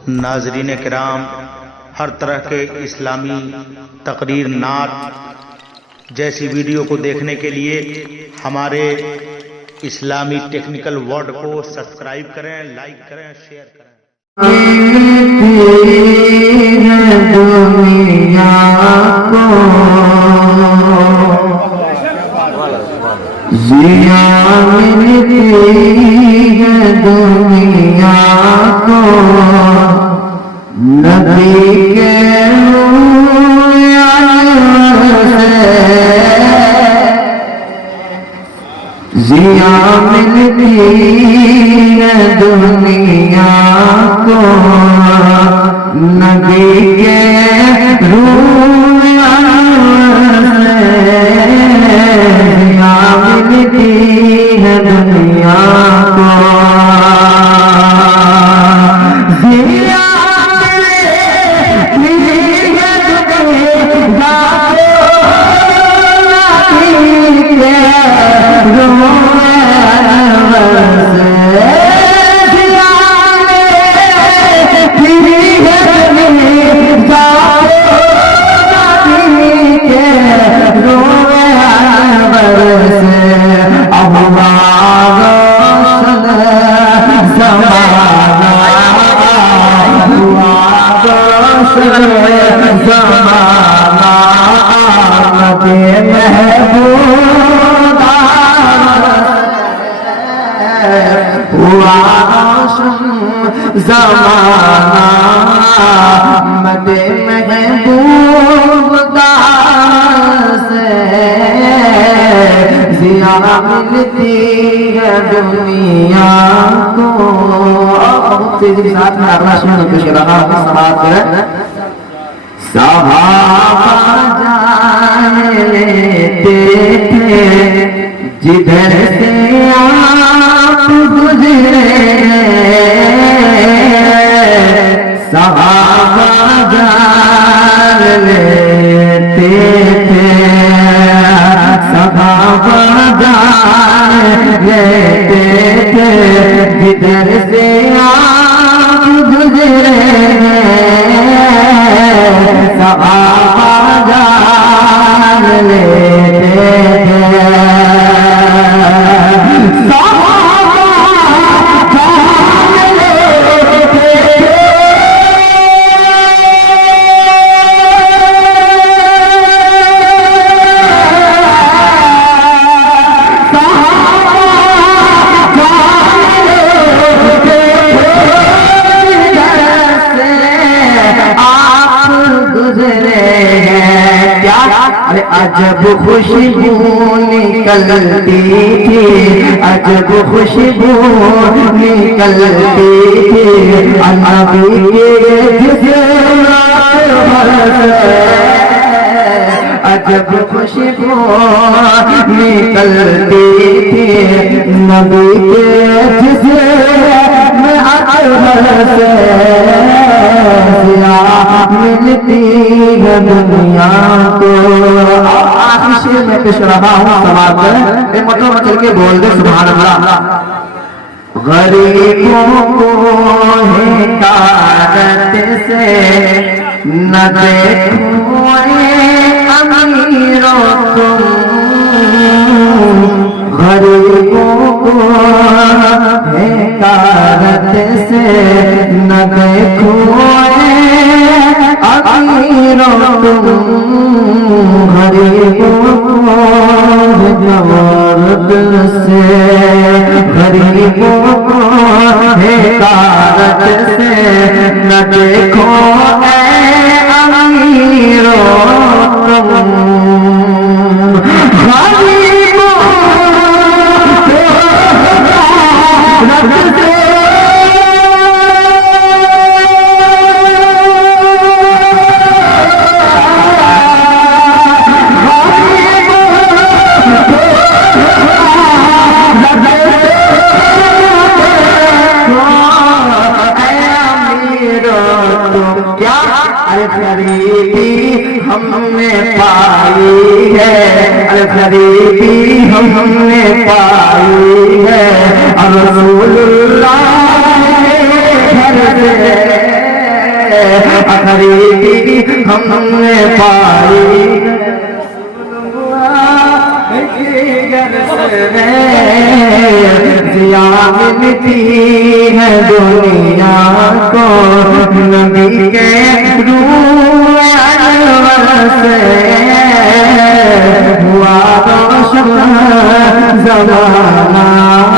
नाजरीन किराम, हर तरह के इस्लामी तकरीर, नात जैसी वीडियो को देखने के लिए हमारे इस्लामी टेक्निकल वर्ल्ड को सब्सक्राइब करें, लाइक करें, शेयर करें। दुनिया को जिया मिलती है, दुनिया को नबी के जिया मिलती है, दुनिया को नबी के रूह से जिया मिलती है, दुनिया को जिया मिलती है, दुनिया ज़माना मदे महबूब से जिया मिलती है, दुनिया को। साथ में अगला सुन पेश कर रहा हूँ। सहाबा जान लेते थे जिधर से आप गुजरे, सहाबा जान लेते थे, सहाबा जान लेते थे जिधर से आप गुजरे, सहाबा जान लेते थे। अजब खुशबू निकलती थी, अजब खुशबू निकलती थी, नबी के जिस्म से अजब खुशबू निकलती थी, नबी के जिस्म से मिलती है, दुनिया को। आखिर शेर में पेश रहा हूँ, समाज में एक मतलब चल के बोल दे सुभान अल्लाह। गरीबों को हिकारत से न देखो अमीरों को, गरीबों को हिकारत से न देखो अमीरों को, गरीबों को जमानत से, गरीबों को हिकारत से न देखो अमीरों को, गरीबों को गरीबी हमने पाई है, गरीबी हमने पाई है, अब रसूलुल्लाह के घर से आखिरी हमने पाई जिया मिलती है दुनिया को नबी के रूह से हुआ रोशन ज़माना।